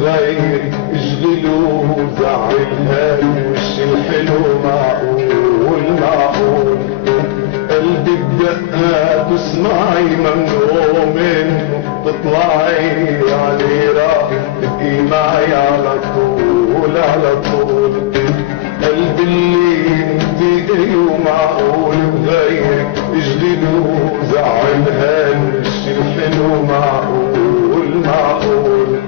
بغيري اشغلوه زعلها وش الحلو معقول معقول. قلبي بدقات واسمعي ممنوع منه تطلعي يعني راح تبقي معي على طول على طول. قلبي اللي انتي ايه معقول بغيرك اشغلوه زعلها وش الحلو معقول معقول.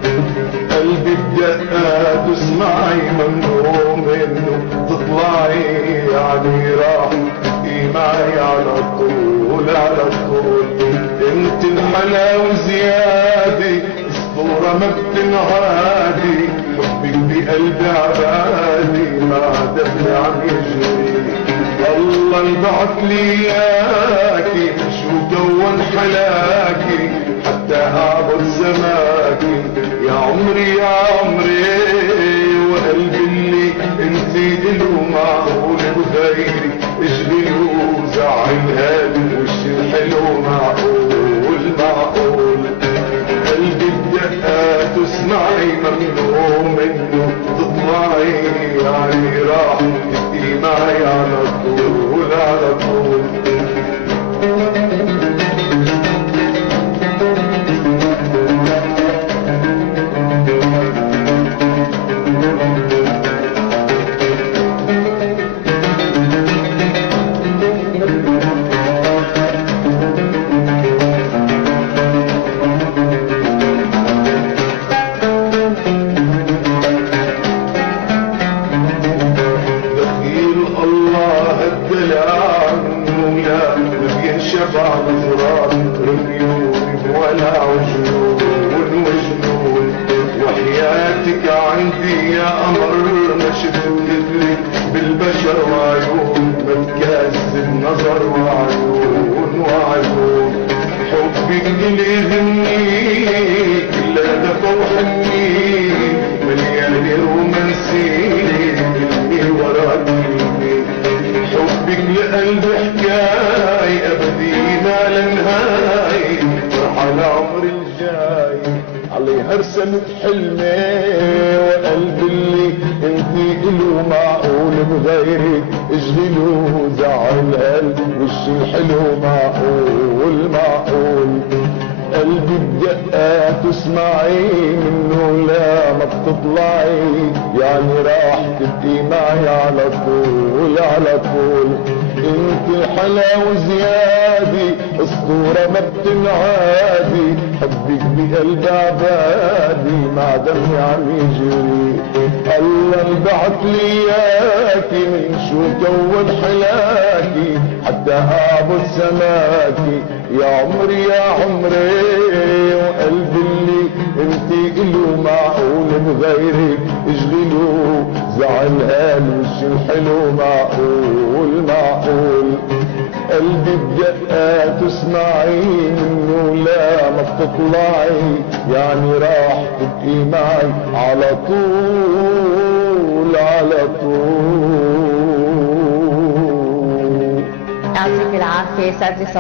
قلبي بدقات واسمعي ممنوع منه تطلعي يعني راح تبقي معي على طول على طول. انت الحلاوة زيادة اسطورة ما بتنعادي حبك بقلبي عبادي ما دمي عم يجري. الله يبعث لي اياكي شو كون حلاكي حتى اعبد سماكي يا عمري يا عمري. وقلبي اللي انتي إله معقول بغيري اشغلوه زعلها وش الحلو معقول معقول. قلبي بدقات واسمعي ممنوع منه تطلعي يعني راح تبقي معي على طول على طول. شفع نظرات رميون ولا عجون وجنون. وحياتك عندي يا قمر ما شفت مثلك بالبشر وعيون ما تكذب نظر وعيون وعيون. حبك اللي يهمني كل دفى وحني مليان رومانسي كلمة ورا كلمة. حبك لقلبي حكاية أبدي ما لنهاي فرحة عمري الجاي عليها رسمت حلمي. وقلبي اللي انتي إله معقول بغيرك اشغلوه زعلها وش الحلو معقول معقول. قلبي بدقات واسمعي منه لا ما بتطلعي يعني راح تبقي معي على طول على طول. انت حلاوة زيادة اسطورة ما بتنعادي حبك بقلب عبادي مع دمي عم يجري. الله يبعث لي اياكي من شو كون حلاكي حتى اعبد سماكي يا عمري يا عمري. وقلبي اللي انتي إله معقول بغيرك اشغلوه زعلها وش الحلو معقول معقول. قلبي بدقات واسمعي منه لا ما بتطلعي يعني راح تبقي معي على طول على طول. يعطيك العافية.